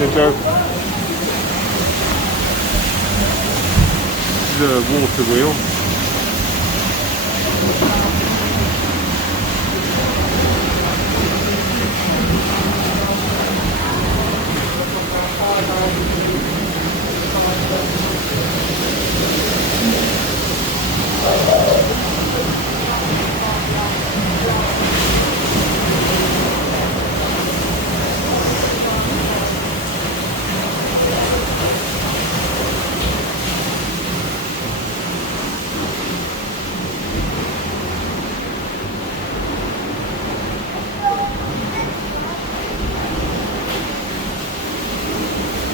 Yeah, Joe. This is a water wheel.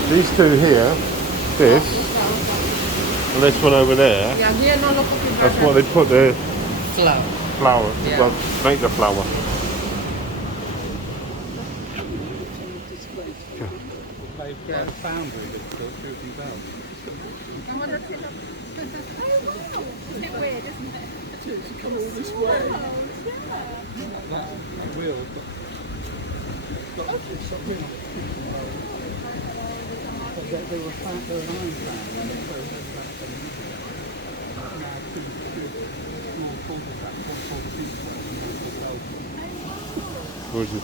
These two here, this, and this one over there, that's what they put the flour, Yeah. well, make the flour. They've got a foundry that's built shooting bells. Isn't it weird, isn't it? To come all this way. That wheel has got something. They were an iron plant and they closed over about 7 years ago. Now two small cul-de-sac, one called the Beach Road and one called Belgium. Or is it?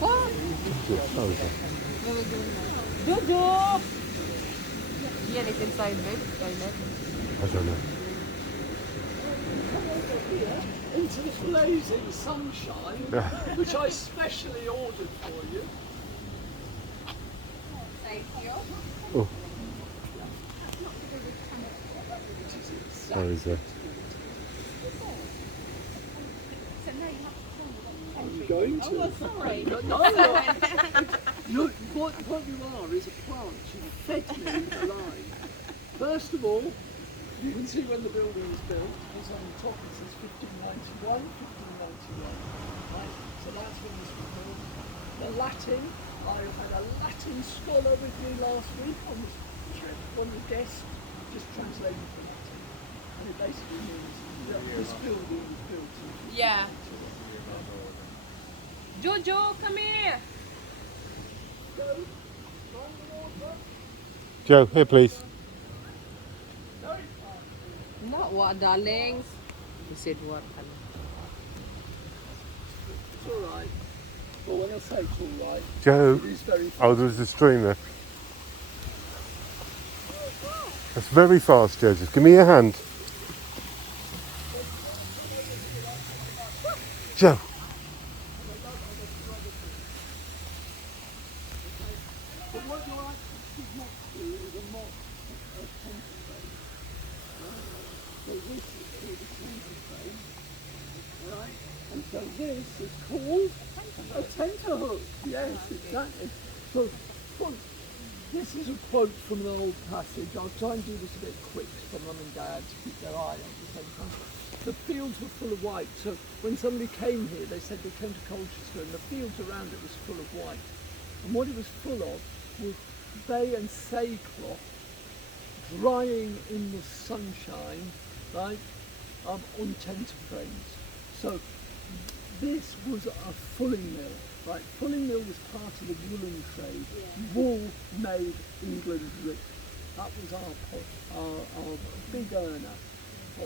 What? Oh, is it? Jojo! Yeah, it's inside bed. I don't know. Into this blazing sunshine, which I specially ordered for you. Thank you. Oh. Where is it? Are you going to? Oh, sorry. No. Look, what you are is a plant. You fed me alive. First of all, you can see when the building was built. It's on the top. It says 1591. Right? So that's when this was built. The Latin. I had a Latin scholar with me last week on the trip, on the desk, just translating from Latin. And it basically means that this building was built. Yeah. Jojo, come here. Joe, here please. Not what, darlings? He said what? It's all right. Well, when I say it's all right, Joe. it is very Oh, there's a stream there. That's very fast, Joseph. Give me your hand. Joe. But what you're actually next to is a mock of tenterframe. So this is called a tenterframe. Right? And so this is called a tenterhook. Yes, exactly. So this is a quote from an old passage. I'll try and do this a bit quick for Mum and Dad to keep their eye on at the same time. The fields were full of white, so when somebody came here, they said they came to Colchester and the fields around it was full of white. And what it was full of was bay and sailcloth drying in the sunshine, right, on tenter frames. So this was a fulling mill, right? Fulling mill was part of the woolen trade. Wool made England rich. That was our big earner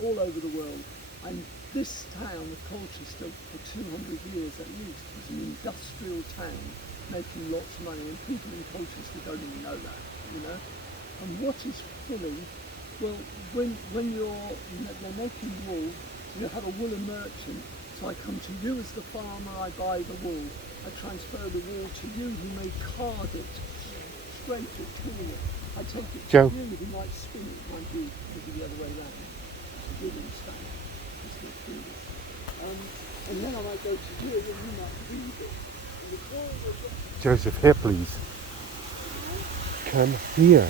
all over the world. And this town of Colchester for 200 years at least was an industrial town making lots of money, and people in Colchester don't even know that, you know. And what is fulling? Well, when they're making wool, you have a woolen merchant. So I come to you as the farmer, I buy the wool, I transfer the wool to you who may card it, scrape it, clean it. I take it Joe. to you who might spin it, might be the other way round. I do understand. Just get through this. And then I might go to you and you might read it. And the wool will get Joseph, here please. Come here.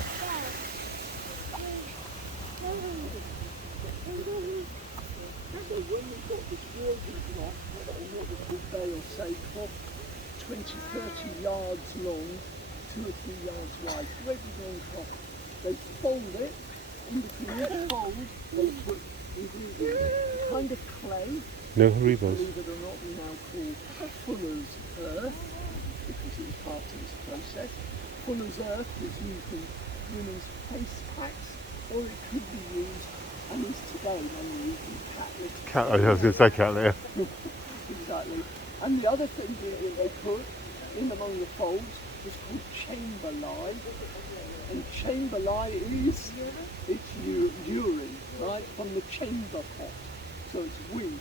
So when we've got this woven cloth, or what we call bay or sailcloth, 20, 30 yards long, 2 or 3 yards wide, ready long cloth, they fold it, in between each fold, they put a kind of clay, No Haribos. believe it or not, we now call fuller's earth, because it was part of this process. fuller's earth that's used in women's face packs, or it could be used, and is today mainly used in cat litter. Cat, I was going to say cat litter. Exactly. And the other thing that they put in among the folds is called chamber lye. And chamber lye is it's urine, right, from the chamber pot. So it's wee.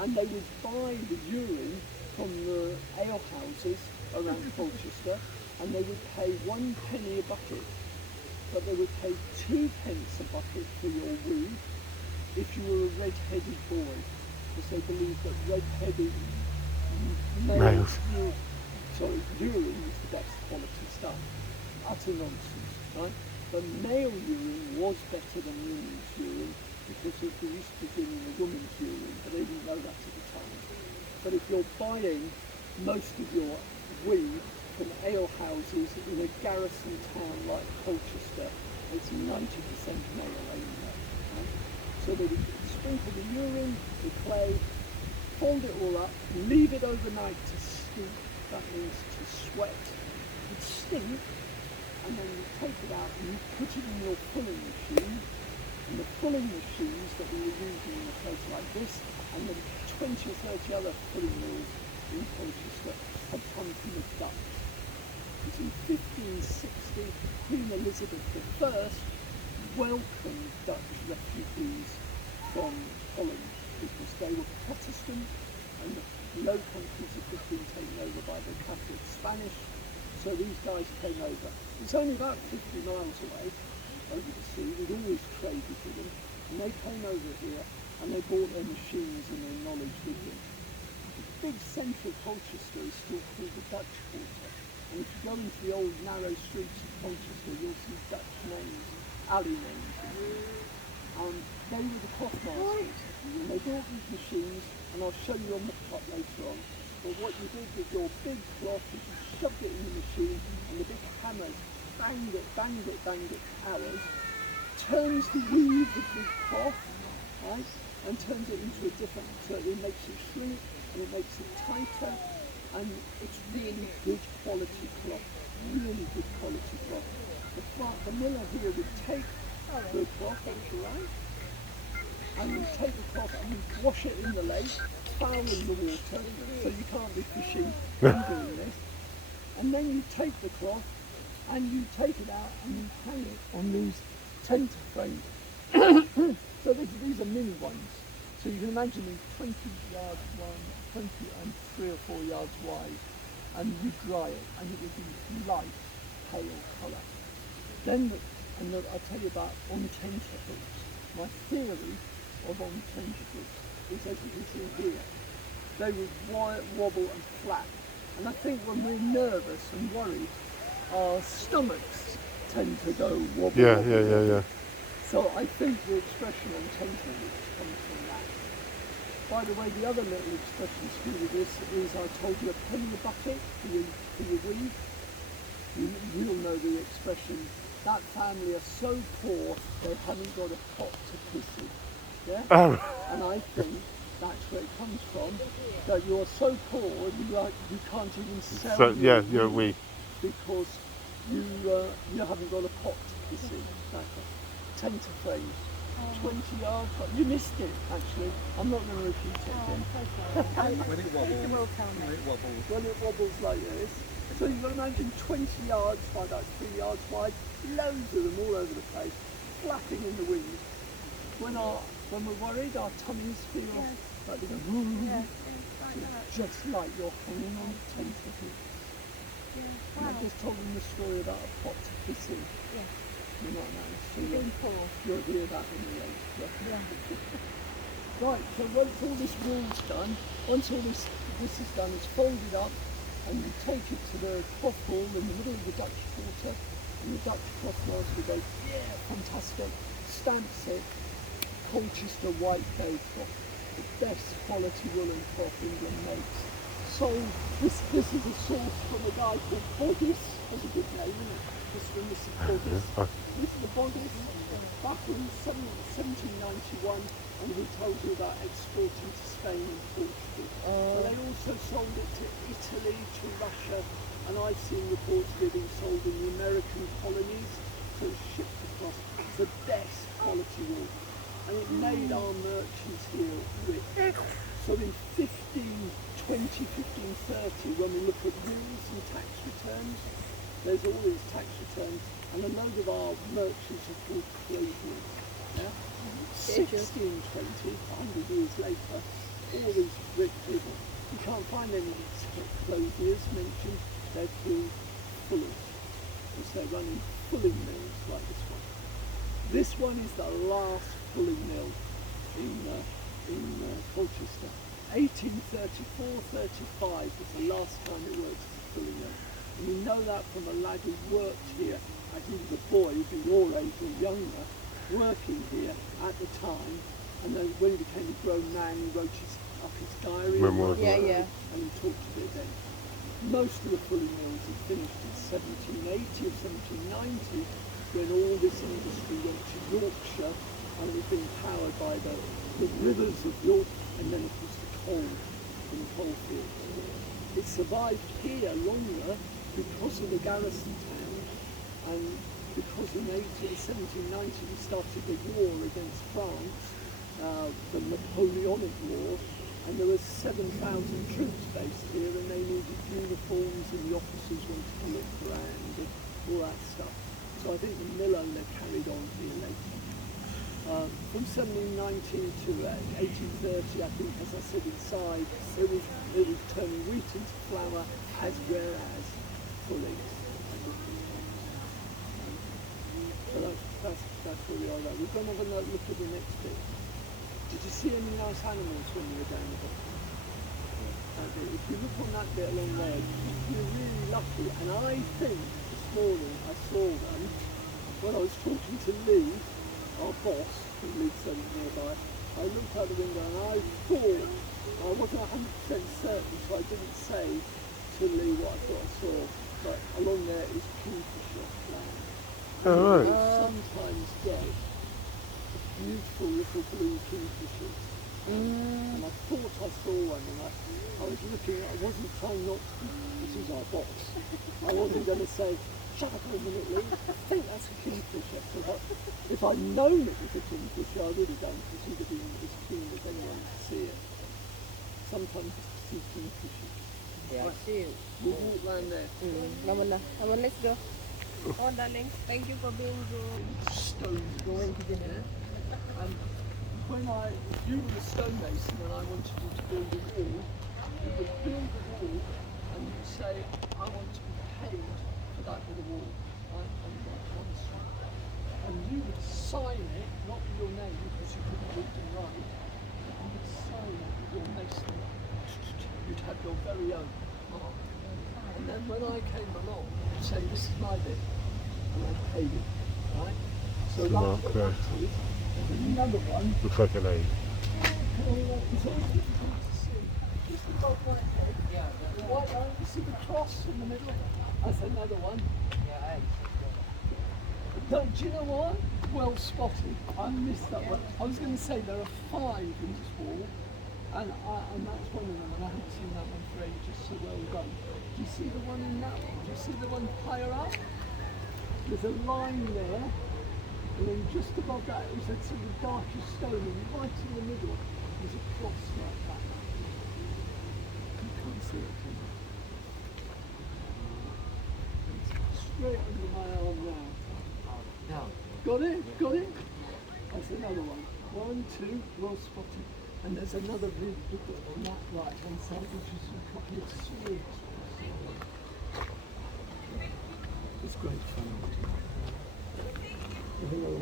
And they would buy the urine from the ale houses around Colchester, and they would pay 1 penny a bucket. But they would pay 2 pence a bucket for your wee if you were a red-headed boy, because they believed that red-headed Males. Urine is the best quality stuff. Utter nonsense, right? But male urine was better than women's urine because of the estrogen in the woman's urine, but they didn't know that at the time. But if you're buying most of your wee from ale houses in a garrison town like Colchester, it's 90% male only. Right? So they would sprinkle the urine, the clay, fold it all up, leave it overnight to steep, that means to sweat, it stink, and then you take it out and you put it in your fulling machine, and the fulling machines that we were using in a place like this, and the 20 or 30 other fulling mills in Colchester had come from the Dutch. Because in 1560, Queen Elizabeth I welcomed Dutch refugees from Holland because they were Protestant and the Low Countries had just been taken over by the Catholic Spanish, so these guys came over. It's only about 50 miles away over the sea. We'd always traded with them, and they came over here and they brought their machines and their knowledge with them. The big centre of Colchester is still called the Dutch Quarter, and if you go into the old narrow streets of Colchester, you'll see Dutch names, alley names. They were the cloth masters, and they built these machines, and I'll show you on the top later on. But what you did with your big cloth is you shoved it in the machine, and the big hammers banged it for hours, turns the weave of the cloth, right, and turns it into a different, so it makes it shrink, and it makes it tighter, and it's really good quality cloth, really good quality cloth. The miller here would take the cloth, that's right, and you take the cloth and you wash it in the lake, fouling the water, so you can't be fishing and doing this. And then you take the cloth and you take it out and you hang it on these tenter frames. So these are mini ones. So you can imagine them 20 yards wide, 20 and 3 or 4 yards wide, and you dry it and it will be light, pale colour. Then, I'll tell you about on-tenter hooks. My theory of on-tenter hooks is, as you can see here, they would wobble and flap. And I think when we're nervous and worried, our stomachs tend to go wobble. Yeah. So I think the expression on-tenter hooks comes from that. By the way, the other little expression to do with this is I told you a penny a bucket for your weave. You'll know the expression. That family are so poor they haven't got a pot to piss in. Yeah? Oh. And I think that's where it comes from. That you're so poor you can't even sell. So, yeah, you're weak because you haven't got a pot to piss in. Exactly. Tenter frames. 20 yards. You missed it actually. I'm not going to repeat it again. When it wobbles. When it wobbles like this. So you can imagine 20 yards by about 3 yards wide, loads of them all over the place, flapping in the wind. When we're worried, our tummies feel like they go, just like you're hanging on a tenter hook. I just told them the story about a pot to piss in. You might know, so you'll hear that in the end. Right, so once all this wool's done, once all this is done, it's folded up, and you take it to the cloth hall in the middle of the Dutch Quarter, and the Dutch cloth master goes, yeah, fantastic, stamps it, Colchester white bay cloth, the best quality woolen cloth England makes, sold, this is a source from a guy called Bodis, that's a good name, isn't it? Mr. and Mrs. Bodis. This is the Bodis back in 1791, and he told you about exporting to Spain and Portugal. But they also sold it to Italy, to Russia, and I've seen reports of it being sold in the American colonies, so it's shipped across. It's the best quality wool, and it made our merchants here rich. So in 1530, when we look at wills and tax returns, there's all these tax returns, and a load of our merchants are called clothiers. Yeah? 1620, 100 years later, all these rich people, you can't find any clothiers mentioned, they're called fullers, because they're running fulling mills like this one. This one is the last fulling mill in Colchester. 1834-35 was the last time it worked as a fulling mill. And we know that from a lad who worked here, I think he was a boy, he'd be your age or younger, working here at the time. And then when he became a grown man, he wrote up his diary. Memoirs. And he talked of it then. Most of the fulling mills had finished in 1780 or 1790, when all this industry went to Yorkshire and was being powered by the rivers of Yorkshire, and then it was the coal from the coal fields. It survived here longer because of the garrison town, and because in 1790 we started the war against France, the Napoleonic War, and there were 7,000 troops based here, and they needed uniforms, and the officers wanted to look grand and all that stuff. So I think the mill owner carried on here later. From 1719 to 1830, I think, as I said inside, it was turning wheat into flour as well as fulling. So that's where we are now. We're going to have a look at the next bit. Did you see any nice animals when you were down the bottom? If you look on that bit along there, you're really lucky. And I think this morning I saw one when I was talking to Lee, our boss, who lives nearby. I looked out the window and I thought, I wasn't 100% certain, so I didn't say to Lee what I thought I saw, but along there is kingfisher land. Oh, right. You sometimes get beautiful little blue kingfishers. And I thought I saw one, and I was looking, I wasn't trying not to, this is our boss. I wasn't going to say, shut up a minute, Lee, I think that's a kingfisher. So if I'd known it was a kingfisher, I would have done, because he'd have been as keen as anyone to see it. Sometimes you see kingfishers. Yeah, I see it. We'll walk round there. Come on, let's go. Oh, darling, thank you for being good. Stones Going to dinner. And if you were a stonemason and I wanted you to build a wall, you would build a wall and you'd say, I want to be paid for that bit of wall, right, on one side. And you would sign it, not with your name, because you couldn't read and write, you would sign it with your mason. You'd have your very own mark. And then when I came along, you'd say, this is my bit, and I'd pay you, right? So that's what that is. There's another one. Looks like an egg. It's always difficult to see. Just above my head. Yeah. The white line, you see the cross in the middle? That's another one. Yeah, Do you know what? Well spotted. I missed that one. I was going to say there are 5 in this wall, and that's one of them, and I haven't seen that one for ages, so well done. Do you see the one in that one? Do you see the one higher up? There's a line there. And then just above that is a sort of darkish stone, and right in the middle is a cross like that. You can't see it, can you? It's straight under my arm now. yeah. Got it? Got it? That's another one. 1, 2, well spotted. And there's another really good one on that right hand side, which is a couple of swords. It's great fun.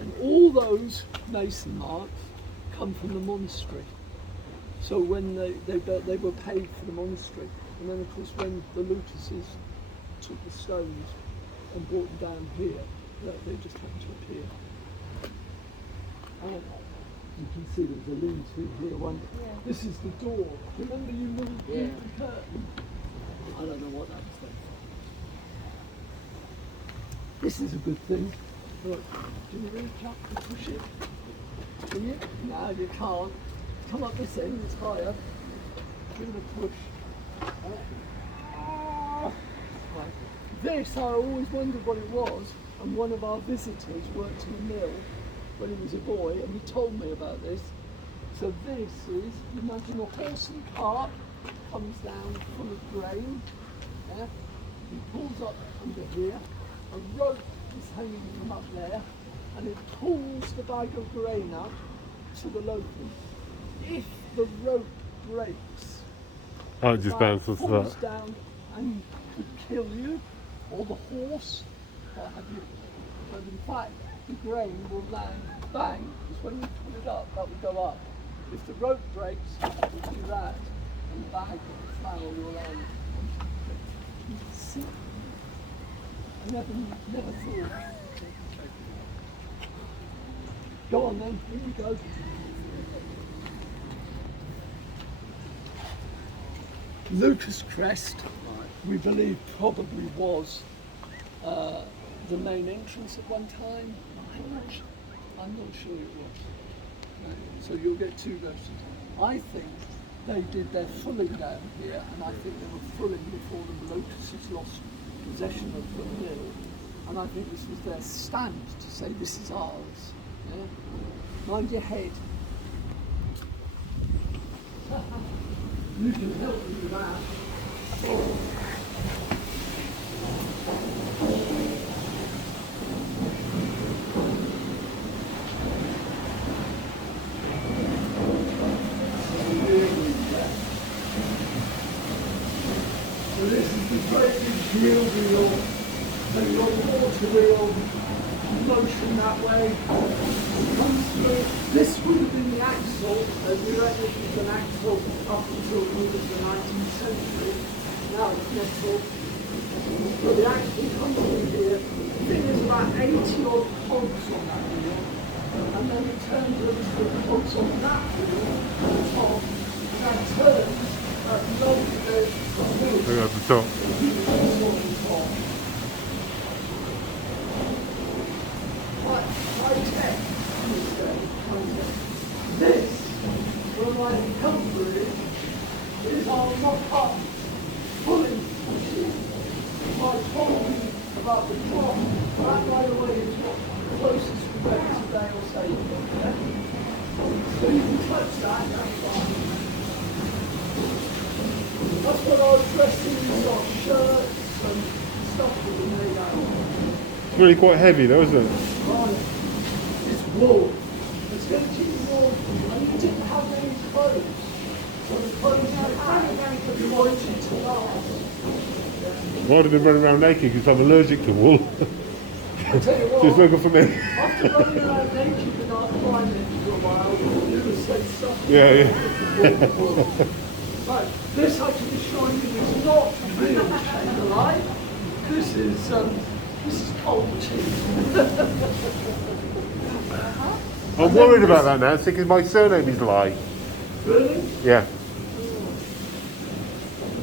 And all those mason marks come from the monastery. So when they were paid for the monastery, and then of course when the Lucases took the stones and brought them down here, they just happened to appear. And You can see there's a lean-to here. One. Yeah. This is the door. Remember you moved the curtain? I don't know what that was then. This is a good thing. Look, can you reach up and push it? Can you? No, you can't. Come up this end, it's higher. Give it a push. Right. This, I always wondered what it was, and one of our visitors worked in a mill when he was a boy, and he told me about this. So this is, imagine a horse and cart comes down full of grain, yeah? He pulls up under here, a rope is hanging from up there, and it pulls the bag of grain up to the loafing. If the rope breaks, Oh, it just bounces to falls that. down and could kill you, or the horse, what have you. But in fact, the grain will land bang, because when you pull it up, that will go up. If the rope breaks, it will do that, and the bag of the flour will land. See? I never thought. Go on then, here you go. Lucas Crest, we believe probably was the main entrance at one time. I'm not sure it was. No. So you'll get two versions. I think they did their fulling down here, and I think they were fulling before the Locusts lost possession of the mill. And I think this was their stand to say this is ours. Yeah? Mind your head. You can help me with that. So this is the great big wheel wheel, so your water wheel, motion that way, comes through. This would have been the axle, and we reckon it was an axle up until the 19th century. Now it's metal. But the axle comes through here. I think there's about 80 odd cogs on that wheel. And then it turns over to the cogs on that wheel at the top. And that turns along the wheel. Look at the top. This, where my helper is our knock-up pulling machine. I told you about the top. That, by the way, is what the closest we get to Dale Sabre. Yeah? So you can touch that, that's fine. That's what our dressings, our shirts and stuff that we made out of. It's really quite heavy though, isn't it? Right. It's wool. It's going to keep you warm. And you didn't have any clothes. So the clothes you had, you wanted to last. I would have been running around naked because I'm allergic to wool. I tell you So it's what, very good for me. after running around naked in our climate for a while, you would say something. Yeah. Right, this I can assure you is not real candlelight. This is cold cheese. I'm worried about that now, because my surname is Lai. Really? Yeah.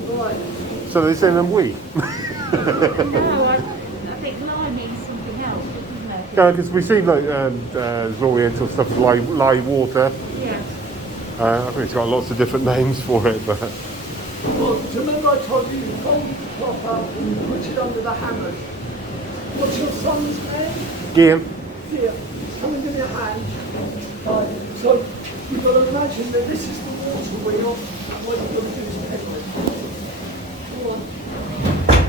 Right. So they're saying I'm we. No, I think lime means something else, doesn't it? Yeah, because we've seen like Oriental stuff, Lai water. Yeah. I think it's got lots of different names for it, but Well, do you remember I told you fold the cloth up and you put it under the hammer? What's your son's name? Gian. Here, come and give me a hand. Right, so you've got to imagine that this is the water wheel, and what you're going to do is pedal it. Come on.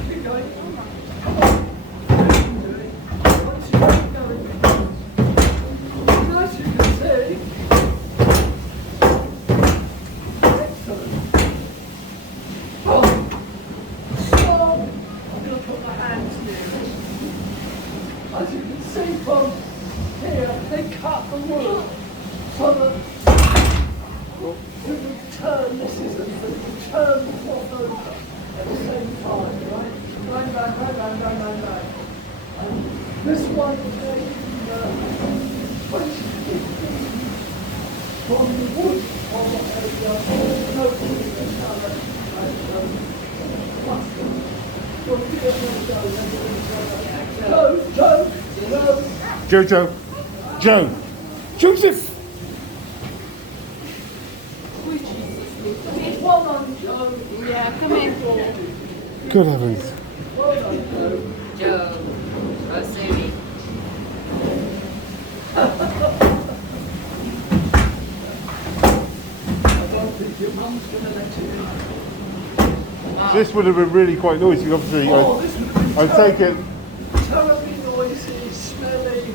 Keep going. Come on. You can do it. Once you keep going. As you can see, excellent. Oh. So, I'm going to put my hands here. As you can see from here, they cut the wood so that we would turn, this isn't, but we would turn the cloth over at the same time, right? Bang, bang, bang, bang, bang, bang, bang. And this one came in 2015. from the wood of a note Jojo. Joe. Joseph. Well done, Joe. Yeah, come in. Good heavens. Well done, Joe. Joe. Oh, Sammy. I don't think your mum's going to let you in. This would have been really quite noisy, obviously. Oh, this would have been I take it. terribly noisy, smelly,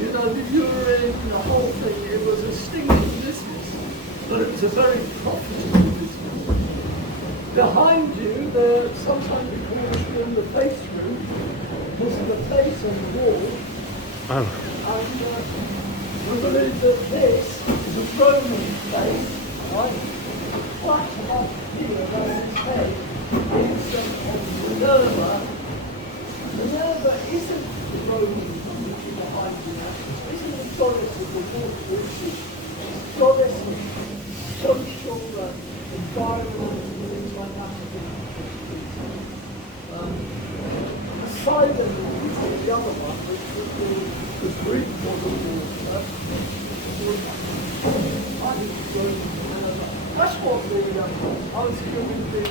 you know, the urine, the whole thing. It was a stinking business, but it was a very profitable business. Behind you, sometimes we call this room the face room, because of the face on the wall. Oh. And we believe that this is a Roman face, right? Flat above here, Roman's head, is of Minerva. Minerva isn't the Roman which is behind you now. Isn't the goddess of the water, which is goddess of social environment and things like that. Aside of the other one, which was the Greek model water, I think it's Roman. That's what I was giving the